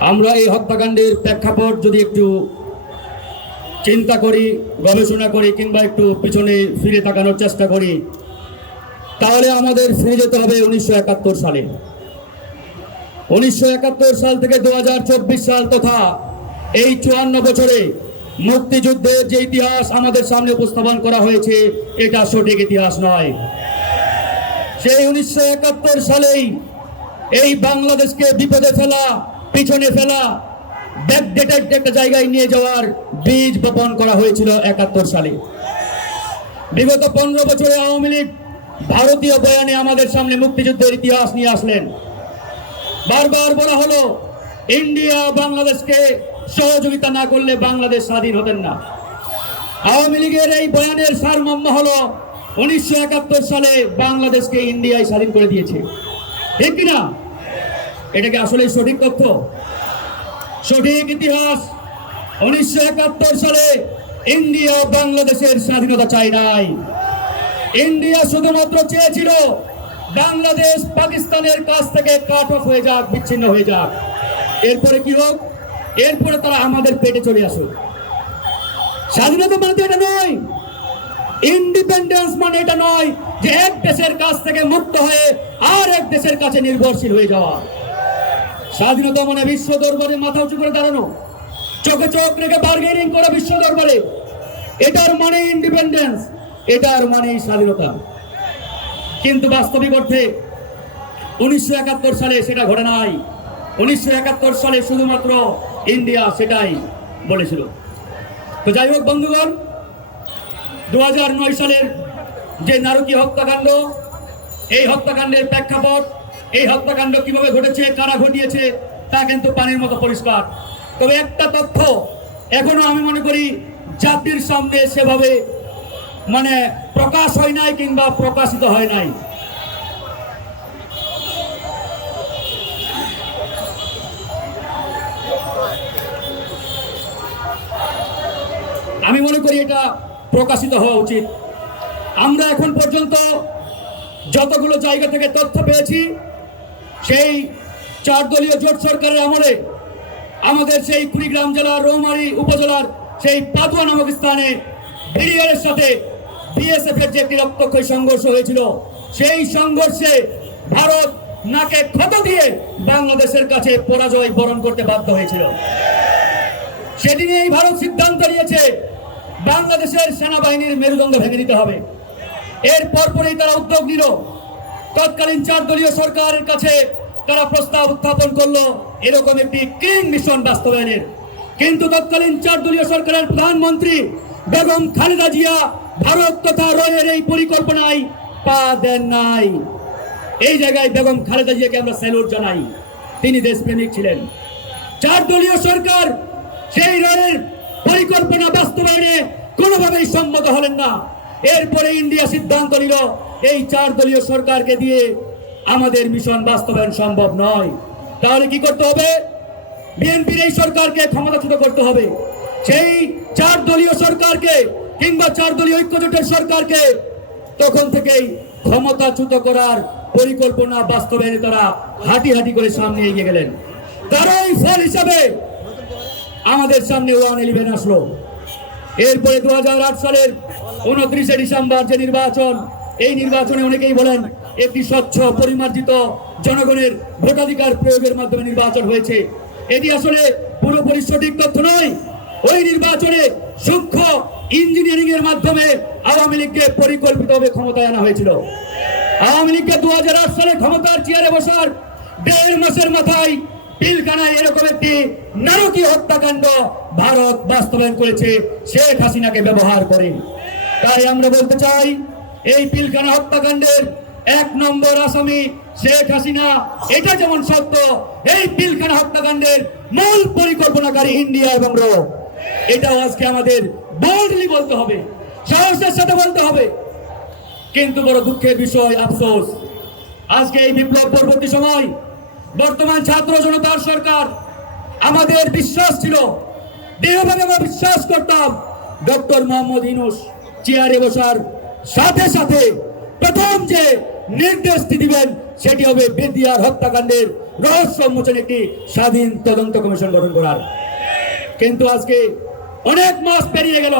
আমরা এই হত্যাকাণ্ডের প্রেক্ষাপট যদি একটু চিন্তা করি, গবেষণা করি, কিংবা একটু পিছনে ফিরে তাকানোর চেষ্টা করি, তাহলে আমাদের ফিরে যেতে হবে 1971 সালে। 1971 সাল থেকে 2024 সাল তথা এই 54 বছরে মুক্তিযুদ্ধের যে ইতিহাস আমাদের সামনে উপস্থাপন করা হয়েছে, এটা সঠিক ইতিহাস নয়। সেই 1971 সালেই এই বাংলাদেশকে বিপদে ফেলা, পিছনে ফেলা, ব্যাকডেটেড একটা জায়গায় নিয়ে যাওয়ার বীজ বপন করা হয়েছিল 71 সালে। বিগত 15 বছরে আওয়ামী লীগ ভারতীয় বয়ানে আমাদের সামনে মুক্তিযুদ্ধের ইতিহাস নিয়ে আসলেন। বারবার বলা হলো ইন্ডিয়া বাংলাদেশকে সহযোগিতা না করলে বাংলাদেশ স্বাধীন হতেন না। আওয়ামী লীগের এই বয়ানের সারমর্ম হলো 1971 সালে বাংলাদেশকে ইন্ডিয়ায় স্বাধীন করে দিয়েছে। ঠিক কিনা? এটা কি আসলে সঠিক তথ্য, সঠিক ইতিহাস? 1971 সালে ইন্ডিয়া বাংলাদেশের স্বাধীনতা চায় নাই। ইন্ডিয়া শুধুমাত্র চেয়েছিল বাংলাদেশ পাকিস্তানের কাছ থেকে কাট অফ হয়ে যাক, বিচ্ছিন্ন হয়ে যাক। এরপরে কি হোক? এরপরে তারা আমাদের পেটে চলে আসুক। স্বাধীনতা মানে এটা নয়, ইন্ডিপেন্ডেন্স মানে এটা নয় যে এক দেশের কাছ থেকে মুক্ত হয়ে আর এক দেশের কাছে নির্ভরশীল হয়ে যাওয়া। স্বাধীনতা মানে বিশ্ব দরবারে মাথা উঁচু করে দাঁড়ানো, চোখে চোখ রেখে বার্গেনিং করা বিশ্ব দরবারে। এটার মানে ইন্ডিপেন্ডেন্স, এটার মানে স্বাধীনতা। কিন্তু বাস্তবিক অর্থে 1971 সালে সেটা ঘটে নাই। 1971 সালে শুধুমাত্র ইন্ডিয়া সেটাই বলেছিল। তো যাই হোক বন্ধুগণ, 2009 সালের যে নারকীয় হত্যাকাণ্ড, এই হত্যাকাণ্ডের প্রেক্ষাপট, এই হত্যাকাণ্ড কিভাবে ঘটেছে, কারা ঘটিয়েছে, তা কিন্তু পানির মতো পরিষ্কার। তবে একটা তথ্য এখনো আমি মনে করি জাতির সামনে সেভাবে প্রকাশ হয় নাই কিংবা প্রকাশিত হয় নাই। আমি মনে করি এটা প্রকাশিত হওয়া উচিত। আমরা এখন পর্যন্ত যতগুলো জায়গা থেকে তথ্য পেয়েছি, সেই 4 দলীয় জোট সরকারের আমলে আমাদের সেই কুড়িগ্রাম জেলার রৌমারী উপজেলার সেই পাতুয়া নামক স্থানে বিডিআরের সাথে বিএসএফ এর যে একটি রক্তক্ষয়ী সংঘর্ষ হয়েছিল, সেই সংঘর্ষে ভারত নাকে ক্ষত দিয়ে বাংলাদেশের কাছে পরাজয় বরণ করতে বাধ্য হয়েছিল। সেদিনেই ভারত সিদ্ধান্ত নিয়েছে বাংলাদেশের সেনাবাহিনীর মেরুদণ্ড ভেঙে দিতে হবে। এর পরপরই তারা উদ্যোগ নিল, তৎকালীন 4 দলীয় সরকারের কাছে তারা প্রস্তাব উত্থাপন করলো এরকম একটি ক্লিন মিশন বাস্তবায়নের। কিন্তু তৎকালীন 4 দলীয় সরকারের প্রধানমন্ত্রী বেগম খালেদা জিয়া ভারত তথা রয়ের এই পরিকল্পনায় পা দেন নাই। এই জায়গায় বেগম খালেদা জিয়াকে আমরা স্যালুট জানাই, তিনি দেশপ্রেমিক ছিলেন। 4 দলীয় সরকার সেই রয়ের পরিকল্পনা বাস্তবায়নে কোনোভাবেই সম্মত হলেন না। এরপরে ইন্ডিয়া সিদ্ধান্ত নিল এই 4 দলীয় সরকারকে দিয়ে আমাদের মিশন বাস্তবায়ন সম্ভব নয়। তাহলে কি করতে হবে? বিএনপির এই সরকারকে ক্ষমতাচ্যুত করতে হবে। সেই 4 দলীয় সরকারকে কিংবা 4 দলীয় ঐক্যজোটের সরকারকে তখন থেকেই ক্ষমতাচ্যুত করার পরিকল্পনা বাস্তবায়নে তারা হাঁটি হাঁটি করে সামনে এগিয়ে গেলেন। তারই ফল হিসাবে আমাদের সামনে 111 আসলো। এরপরে 2008 সালের 29শে ডিসেম্বর যে নির্বাচন, এই নির্বাচনে অনেকেই বলেন একটি স্বচ্ছ পরিমার্জিত জনগণের ভোটাধিকার প্রয়োগের মাধ্যমে নির্বাচন হয়েছে। এটি আসলে পুরোপুরি সঠিক তথ্য নয়। ওই নির্বাচনে সূক্ষ্ম ইঞ্জিনিয়ারিং এর মাধ্যমে আওয়ামী লীগকে পরিকল্পিতভাবে ক্ষমতায় আনা হয়েছিল। আওয়ামী লীগকে 2008 সালে ক্ষমতার চেয়ারে বসার 1.5 মাসের মাথায় পিলখানায় এরকম একটি নারকীয় হত্যাকাণ্ড ভারত বাস্তবায়ন করেছে শেখ হাসিনাকে ব্যবহার করে। তাই আমরা বলতে চাই, এই পিলখানা হত্যাকাণ্ডের 1 নম্বর আসামি শেখ হাসিনা, এটা যেমন সত্য, এই পিলখানা হত্যাকাণ্ডের মূল পরিকল্পনাকারী ইন্ডিয়া এবং র। এটাও আজকে আমাদের বোল্ডলি বলতে হবে, সাহসের সাথে বলতে হবে। কিন্তু বড় দুঃখের বিষয়, আফসোস, আজকে এই বিপ্লব পরবর্তী সময় বর্তমান ছাত্র জনতার সরকার, আমাদের বিশ্বাস ছিল, দৃঢ়ভাবে আমরা বিশ্বাস করতাম ডক্টর মোহাম্মদ ইউনূস চেয়ারে বসার সাথে সাথে প্রথম যে নির্দেশটি দিবেন সেটি হবে বেদিয়ার হত্যাকাণ্ডের রহস্য উন্মোচনে একটি স্বাধীন তদন্ত কমিশন গঠন করার। কিন্তু আজকে অনেক মাস পেরিয়ে গেল,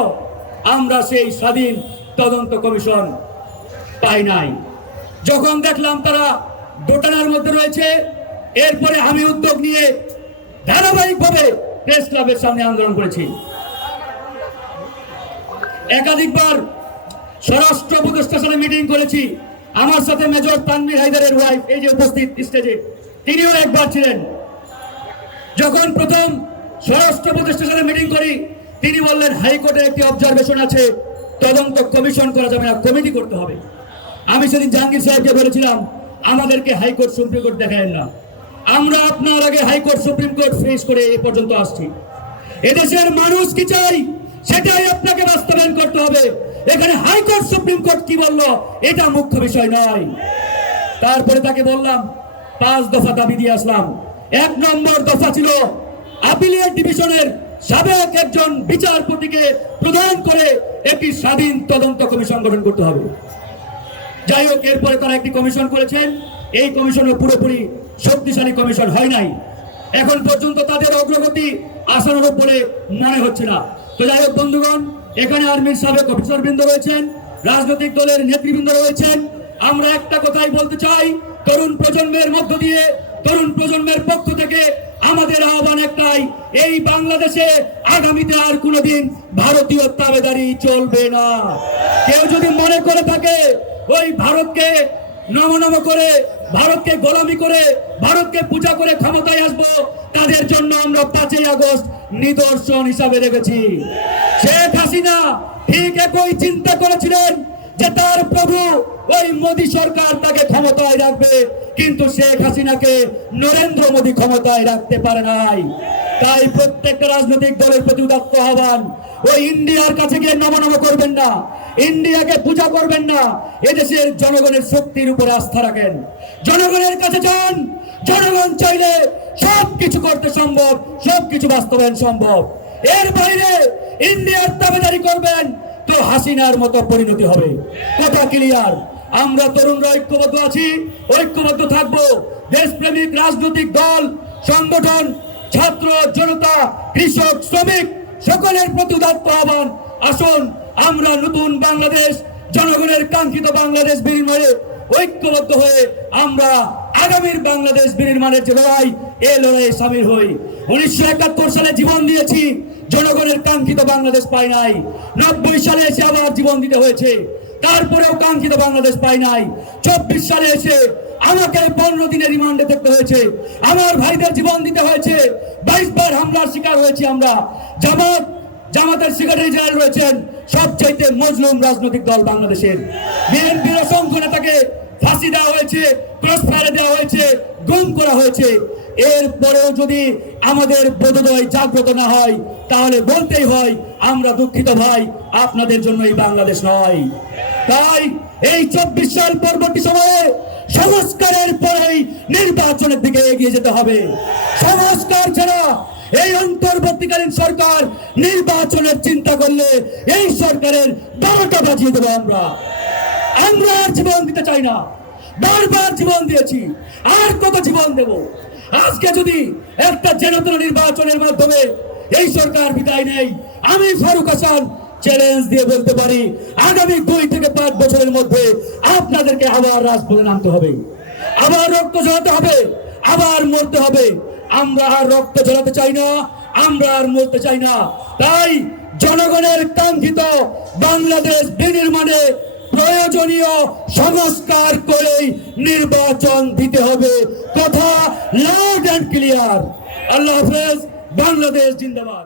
আমরা সেই স্বাধীন তদন্ত কমিশন পাই নাই। যখন দেখলাম তারা দোটানার মধ্যে রয়েছে, এরপরে আমি উদ্যোগ নিয়ে ধারাবাহিকভাবে প্রেস ক্লাবের সামনে আন্দোলন করেছি। একাধিকবার স্বরাষ্ট্র উপদেষ্টার সাথে মিটিং করেছি। আমার সাথে মেজর তানভীর হায়দারের ওয়াইফ, এই যে উপস্থিত স্টেজে, তিনিও একবার ছিলেন। যখন প্রথম স্বরাষ্ট্র উপদেষ্টার সাথে মিটিং করি, তিনি বললেন হাইকোর্টের একটি অবজারভেশন আছে, তদন্ত কমিশন করা যাবে না, কমিটি করতে হবে। আমি সেদিন জাহাঙ্গীর সাহেবকে বলেছিলাম আমাদেরকে হাইকোর্ট সুপ্রিম কোর্ট দেখায় না, আমরা আপনার আগে হাইকোর্ট সুপ্রিম কোর্ট ফেস করে এ পর্যন্ত আসছি। এদেশের মানুষ কি চাই সেটাই আপনাকে বাস্তবায়ন করতে হবে। এখানে হাইকোর্ট সুপ্রিম কোর্ট কি বললো এটা মুখ্য বিষয় নয়। তারপরে তাকে বললাম 5 দফা দাবি দিয়ে আসলাম। 1 নম্বর দফা ছিল আপিলিয়েট ডিভিশনের সাবেক একজন বিচারপতিকে প্রদান করে একটি স্বাধীন তদন্ত কমিশন গঠন করতে হবে। যাই হোক, এরপরে তারা একটি কমিশন করেছেন। এই কমিশনও পুরোপুরি শক্তিশালী কমিশন হয় নাই। এখন পর্যন্ত তাদের অগ্রগতি আশানুরূপ বলে মনে হচ্ছে না। তো যাই হোক বন্ধুগণ, এখানে আর্মির সাবেক অফিসারবৃন্দ রয়েছেন, রাজনৈতিক দলের নেতৃবৃন্দ রয়েছেন। আমরা একটা কথাই বলতে চাই, তরুণ প্রজন্মের মধ্য দিয়ে, তরুণ প্রজন্মের পক্ষ থেকে আমাদের আহ্বান একটাই, এই বাংলাদেশে আগামীতে আর কোনোদিন ভারতীয় তাবেদারি চলবে না। কেউ যদি মনে করে থাকে ওই ভারতকে নম করে, ভারতকে গোলামি করে, ভারতকে পূজা করে ক্ষমতায় আসবো, তাদের জন্য আমরা 5ই আগস্ট নিদর্শন হিসাবে রেখেছি। শেখ হাসিনা ঠিক একই চিন্তা করেছিলেন যে তার প্রভু ওই মোদী সরকার তাকে ক্ষমতায় রাখবে, কিন্তু শেখ হাসিনাকে নরেন্দ্র মোদী ক্ষমতায় রাখতে পারে নাই। তাই প্রত্যেকটা রাজনৈতিক দলের প্রতি উদাত্ত আহ্বান, ওই ইন্ডিয়ার কাছে গিয়ে নম করবেন না, ইন্ডিয়াকে পূজা করবেন না, এদেশের জনগণের শক্তির উপরে আস্থা রাখেন, জনগণের কাছে যান। জনগণ চাইলে সবকিছু করতে সম্ভব, সবকিছু বাস্তবায়ন সম্ভব। এর বাইরে ইন্ডিয়ার দাবিদারি করবেন তো হাসিনার মতো পরিণতি হবে। কথা ক্লিয়ার। আমরা তরুণরা ঐক্যবদ্ধ আছি, ঐক্যবদ্ধ থাকবো। দেশপ্রেমিক রাজনৈতিক দল, সংগঠন, ছাত্র, জনতা, কৃষক, শ্রমিক সকলের প্রতি উদাত্ত আহ্বান, আসুন আমরা নতুন বাংলাদেশ, জনগণের কাঙ্ক্ষিত বাংলাদেশ বিনির্মাণে ঐক্যবদ্ধ হয়ে আমরা আগামীর বাংলাদেশ বিনির্মাণের যে লড়াই, এই লড়াইয়ে সামিল হই। 1971 সালে জীবন দিয়েছি, জনগণের কাঙ্ক্ষিত বাংলাদেশ পাই নাই। 90 সালে এসে আবার জীবন দিতে হয়েছে, তারপরেও কাঙ্ক্ষিত বাংলাদেশ পাই নাই। 24 সালে এসে আমাকে 15 দিনের রিমান্ডে থাকতে হয়েছে, আমার ভাইদের জীবন দিতে হয়েছে, 22 বার হামলার শিকার হয়েছি আমরা। জামাতের সেক্রেটারি জেনারেল রয়েছেন সবচাইতে মজলুম রাজনৈতিক দল বাংলাদেশের। বিএনপির অসংখ্য নেতাকে ফাঁসি দেওয়া হয়েছে, ক্রসফায়ারে দেওয়া হয়েছে, গুম করা হয়েছে। এরপরেও যদি আমাদের বোধোদয় জাগ্রত না হয়, তাহলে বলতেই হয় আমরা দুঃখিত ভাই, আপনাদের জন্য এই বাংলাদেশ নয়। তাই এই 24 সাল পরবর্তী সময়ে সংস্কারের পরেই নির্বাচনের দিকে এগিয়ে যেতে হবে। সংস্কার ছাড়া এই অন্তর্বর্তীকালীন সরকার নির্বাচনের চিন্তা করলে এই সরকারের 12টা বাজিয়ে দেবো। আমরা আর জীবন দিতে চাই না, বারবার জীবন দিয়েছি, আর কত জীবন দেব? আজকে যদি একটা জনতন নির্বাচনের মাধ্যমে এই সরকার বিদায় নেই, আমি ফারুক হাসান চ্যালেঞ্জ দিয়ে বলতে পারি আগামী 2 থেকে 5 বছরের মধ্যে আপনাদেরকে আবার রাজপথে নামতে হবে, আবার রক্ত ঝরাতে হবে, আবার মরতে হবে। আমরা আর রক্ত ঝরাতে চাই না, আমরা আর মরতে চাই না। তাই জনগণের কাঙ্ক্ষিত বাংলাদেশ বিনির্মাণে প্রয়োজনীয় সংস্কার করেই নির্বাচন দিতে হবে। কথা লাউড এন্ড ক্লিয়ার। আল্লাহ হাফেজ। বাংলাদেশ জিন্দাবাদ।